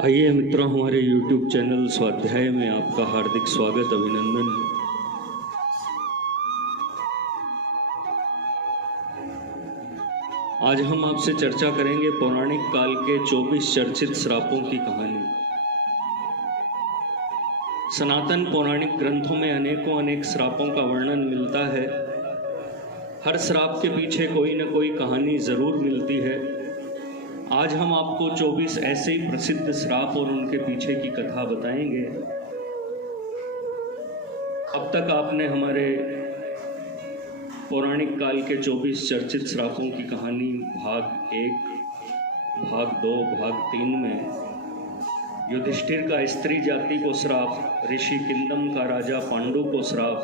आइए मित्रों, हमारे YouTube चैनल स्वाध्याय में आपका हार्दिक स्वागत अभिनंदन है। आज हम आपसे चर्चा करेंगे पौराणिक काल के 24 चर्चित श्रापों की कहानी। सनातन पौराणिक ग्रंथों में अनेक श्रापों का वर्णन मिलता है। हर श्राप के पीछे कोई न कोई कहानी जरूर मिलती है। आज हम आपको 24 ऐसे ही प्रसिद्ध श्राप और उनके पीछे की कथा बताएंगे। अब तक आपने हमारे पौराणिक काल के 24 चर्चित श्रापों की कहानी भाग 1, भाग 2, भाग 3 में युधिष्ठिर का स्त्री जाति को श्राप, ऋषि किंदम का राजा पांडु को श्राप,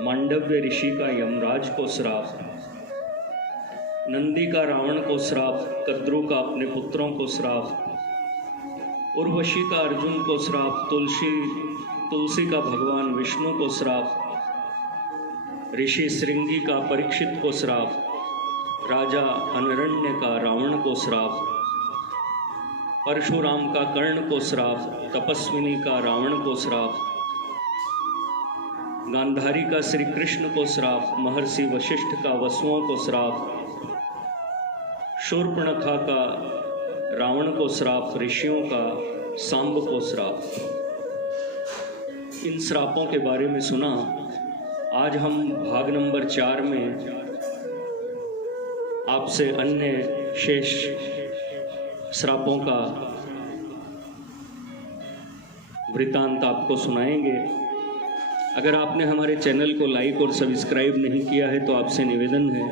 मांडव्य ऋषि का यमराज को श्राप, नंदी का रावण को श्राप, कद्रु का अपने पुत्रों को श्राप, उर्वशी का अर्जुन को श्राप, तुलसी का भगवान विष्णु को श्राप, ऋषि श्रृंगी का परीक्षित को श्राप, राजा अनरण्य का रावण को श्राप, परशुराम का कर्ण को श्राप, तपस्विनी का रावण को श्राप, गांधारी का श्री कृष्ण को श्राप, महर्षि वशिष्ठ का वसुओं को श्राप, शूर्पणखा का रावण को श्राप, ऋषियों का सांब को श्राप। इन श्रापों के बारे में सुना। आज हम भाग नंबर 4 में आपसे अन्य शेष श्रापों का वृतांत आपको सुनाएंगे। अगर आपने हमारे चैनल को लाइक और सब्सक्राइब नहीं किया है तो आपसे निवेदन है,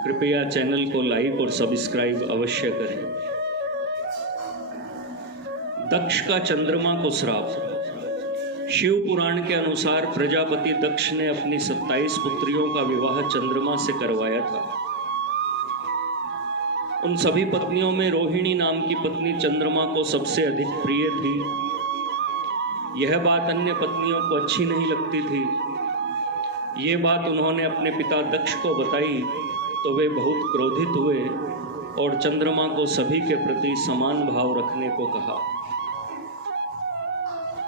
कृपया चैनल को लाइक और सब्सक्राइब अवश्य करें। दक्ष का चंद्रमा को श्राप। शिव पुराण के अनुसार प्रजापति दक्ष ने अपनी 27 पुत्रियों का विवाह चंद्रमा से करवाया था। उन सभी पत्नियों में रोहिणी नाम की पत्नी चंद्रमा को सबसे अधिक प्रिय थी। यह बात अन्य पत्नियों को अच्छी नहीं लगती थी। ये बात उन्होंने अपने पिता दक्ष को बताई तो वे बहुत क्रोधित हुए और चंद्रमा को सभी के प्रति समान भाव रखने को कहा।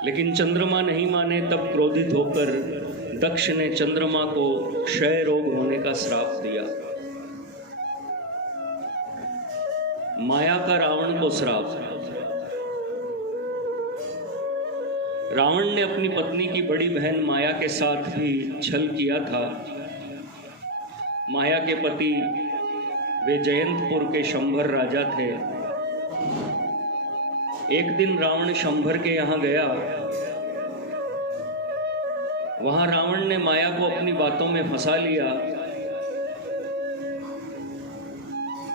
लेकिन चंद्रमा नहीं माने। तब क्रोधित होकर दक्ष ने चंद्रमा को क्षय रोग होने का श्राप दिया। माया का रावण को श्राप। रावण ने अपनी पत्नी की बड़ी बहन माया के साथ भी छल किया था। माया के पति वे जयंतपुर के शंभर राजा थे। एक दिन रावण शंभर के यहाँ गया। वहां रावण ने माया को अपनी बातों में फंसा लिया।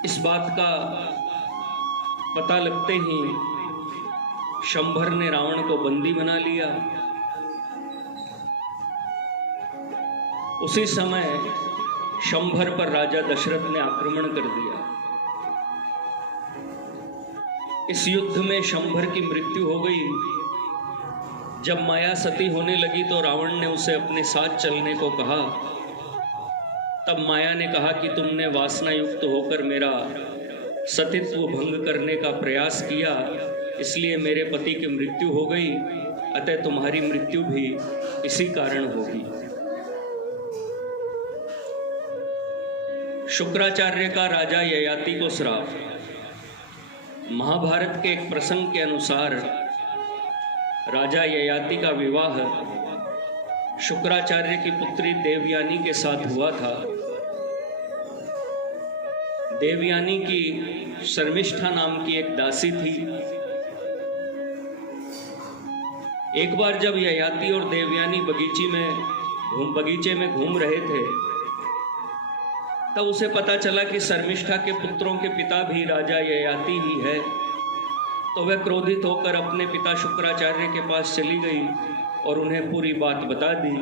इस बात का पता लगते ही शंभर ने रावण को बंदी बना लिया। उसी समय शंभर पर राजा दशरथ ने आक्रमण कर दिया। इस युद्ध में शंभर की मृत्यु हो गई। जब माया सती होने लगी तो रावण ने उसे अपने साथ चलने को कहा। तब माया ने कहा कि तुमने वासना युक्त होकर मेरा सतीत्व भंग करने का प्रयास किया, इसलिए मेरे पति की मृत्यु हो गई। अतः तुम्हारी मृत्यु भी इसी कारण होगी। शुक्राचार्य का राजा ययाति को श्राप। महाभारत के एक प्रसंग के अनुसार राजा ययाति का विवाह शुक्राचार्य की पुत्री देवयानी के साथ हुआ था। देवयानी की शर्मिष्ठा नाम की एक दासी थी। एक बार जब ययाति और देवयानी बगीचे में घूम रहे थे तब उसे पता चला कि शर्मिष्ठा के पुत्रों के पिता भी राजा ययाति ही है। तो वह क्रोधित होकर अपने पिता शुक्राचार्य के पास चली गई और उन्हें पूरी बात बता दी।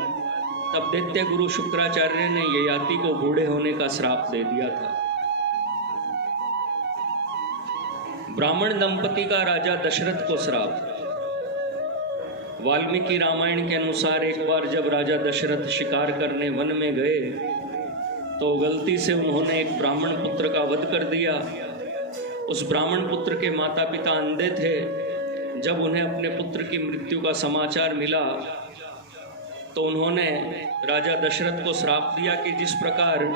तब दैत्य गुरु शुक्राचार्य ने ययाति को बूढ़े होने का श्राप दे दिया था। ब्राह्मण दंपति का राजा दशरथ को श्राप। वाल्मीकि रामायण के अनुसार एक बार जब राजा दशरथ शिकार करने वन में गए तो गलती से उन्होंने एक ब्राह्मण पुत्र का वध कर दिया। उस ब्राह्मण पुत्र के माता पिता अंधे थे जब उन्हें अपने पुत्र की मृत्यु का समाचार मिला तो उन्होंने राजा दशरथ को श्राप दिया कि जिस प्रकार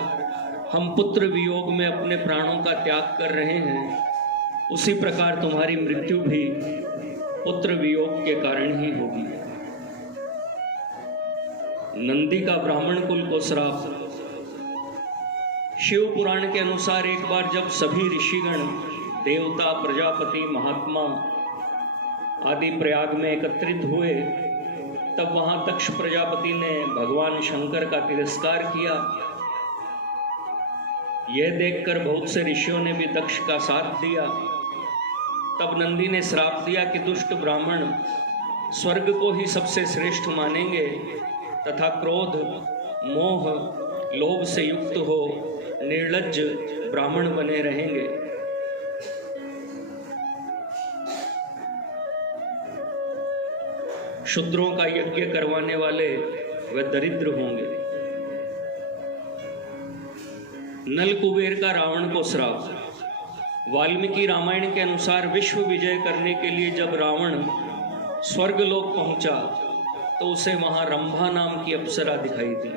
हम पुत्र वियोग में अपने प्राणों का त्याग कर रहे हैं, उसी प्रकार तुम्हारी मृत्यु भी पुत्र वियोग के कारण ही होगी। नंदी का ब्राह्मण कुल को श्राप। शिव पुराण के अनुसार एक बार जब सभी ऋषिगण, देवता, प्रजापति, महात्मा आदि प्रयाग में एकत्रित हुए, तब वहां दक्ष प्रजापति ने भगवान शंकर का तिरस्कार किया। यह देखकर बहुत से ऋषियों ने भी दक्ष का साथ दिया। तब नंदी ने श्राप दिया कि दुष्ट ब्राह्मण स्वर्ग को ही सबसे श्रेष्ठ मानेंगे तथा क्रोध, मोह, लोभ से युक्त हो निर्लज्ज ब्राह्मण बने रहेंगे। शूद्रों का यज्ञ करवाने वाले वे दरिद्र होंगे। नल कुबेर का रावण को श्राप। वाल्मीकि रामायण के अनुसार विश्व विजय करने के लिए जब रावण स्वर्गलोक पहुंचा तो उसे वहां रंभा नाम की अप्सरा दिखाई दी।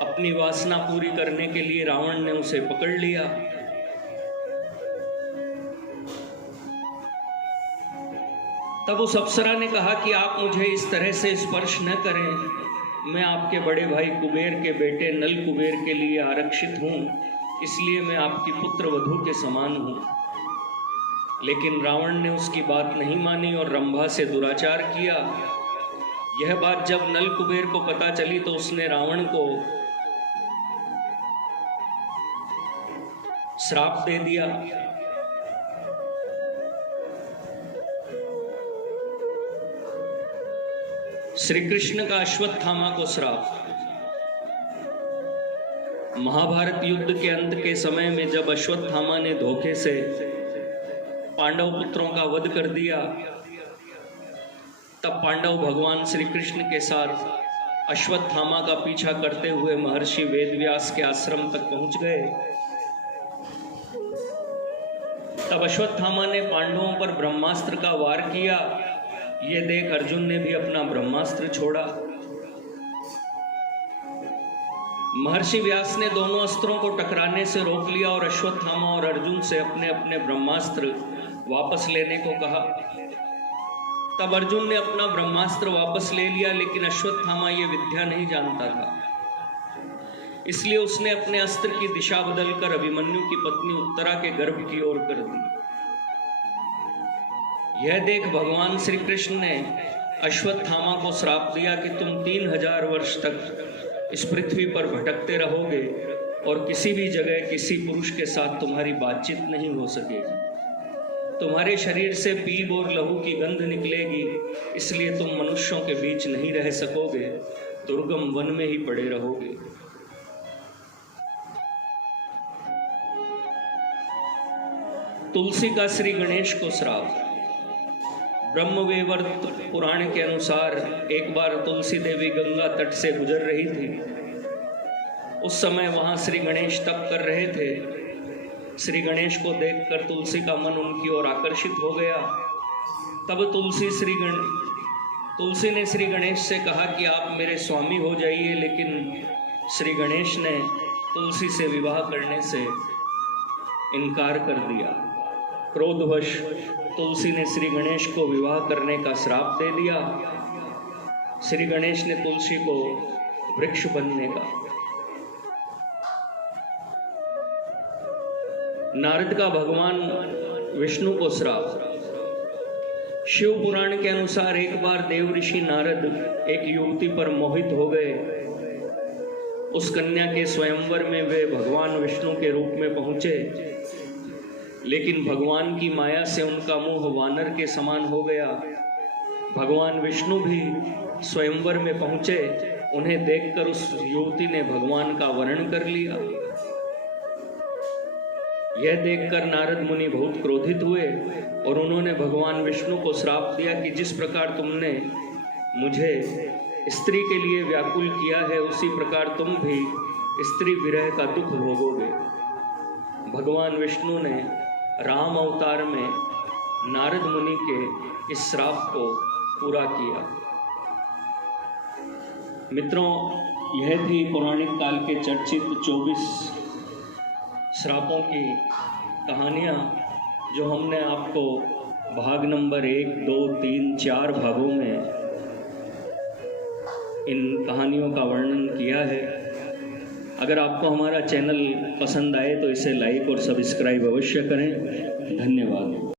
अपनी वासना पूरी करने के लिए रावण ने उसे पकड़ लिया। तब उस अप्सरा ने कहा कि आप मुझे इस तरह से स्पर्श न करें, मैं आपके बड़े भाई कुबेर के बेटे नल कुबेर के लिए आरक्षित हूं, इसलिए मैं आपकी पुत्र वधू के समान हूं। लेकिन रावण ने उसकी बात नहीं मानी और रंभा से दुराचार किया। यह बात जब नल कुबेर को पता चली तो उसने रावण को श्राप दे दिया। श्री कृष्ण का अश्वत्थामा को श्राप। महाभारत युद्ध के अंत के समय में जब अश्वत्थामा ने धोखे से पांडव पुत्रों का वध कर दिया, तब पांडव भगवान श्री कृष्ण के साथ अश्वत्थामा का पीछा करते हुए महर्षि वेदव्यास के आश्रम तक पहुंच गए। तब अश्वत्थामा ने पांडवों पर ब्रह्मास्त्र का वार किया। यह देख अर्जुन ने भी अपना ब्रह्मास्त्र छोड़ा। महर्षि व्यास ने दोनों अस्त्रों को टकराने से रोक लिया और अश्वत्थामा और अर्जुन से अपने अपने ब्रह्मास्त्र वापस लेने को कहा। तब अर्जुन ने अपना ब्रह्मास्त्र वापस ले लिया, लेकिन अश्वत्थामा ये विद्या नहीं जानता था, इसलिए उसने अपने अस्त्र की दिशा बदलकर अभिमन्यु की पत्नी उत्तरा के गर्भ की ओर कर दी। यह देख भगवान श्री कृष्ण ने अश्वत्थामा को श्राप दिया कि तुम 3000 वर्ष तक इस पृथ्वी पर भटकते रहोगे और किसी भी जगह किसी पुरुष के साथ तुम्हारी बातचीत नहीं हो सकेगी। तुम्हारे शरीर से पीप और लहू की गंध निकलेगी, इसलिए तुम मनुष्यों के बीच नहीं रह सकोगे, दुर्गम वन में ही पड़े रहोगे। तुलसी का श्री गणेश को श्राप। ब्रह्मवैवर्त पुराण के अनुसार एक बार तुलसी देवी गंगा तट से गुजर रही थी। उस समय वहां श्री गणेश तप कर रहे थे। श्री गणेश को देखकर तुलसी का मन उनकी ओर आकर्षित हो गया। तब तुलसी ने श्री गणेश से कहा कि आप मेरे स्वामी हो जाइए, लेकिन श्री गणेश ने तुलसी से विवाह करने से इनकार कर दिया। क्रोधवश तुलसी ने श्री गणेश को विवाह करने का श्राप दे दिया। श्री गणेश ने तुलसी को वृक्ष बनने का। नारद का भगवान विष्णु को श्राप। शिव पुराण के अनुसार एक बार देव ऋषि नारद एक युवती पर मोहित हो गए। उस कन्या के स्वयंवर में वे भगवान विष्णु के रूप में पहुंचे, लेकिन भगवान की माया से उनका मुंह वानर के समान हो गया। भगवान विष्णु भी स्वयंवर में पहुंचे। उन्हें देखकर उस युवती ने भगवान का वर्ण कर लिया। यह देखकर नारद मुनि बहुत क्रोधित हुए और उन्होंने भगवान विष्णु को श्राप दिया कि जिस प्रकार तुमने मुझे स्त्री के लिए व्याकुल किया है, उसी प्रकार तुम भी स्त्री विरह का दुख भोगोगे। भगवान विष्णु ने राम अवतार में नारद मुनि के इस श्राप को पूरा किया। मित्रों, यह थी पौराणिक काल के चर्चित 24 श्रापों की कहानियाँ, जो हमने आपको भाग नंबर 1, 2, 3, 4 भागों में इन कहानियों का वर्णन किया है। अगर आपको हमारा चैनल पसंद आए तो इसे लाइक और सब्सक्राइब अवश्य करें। धन्यवाद।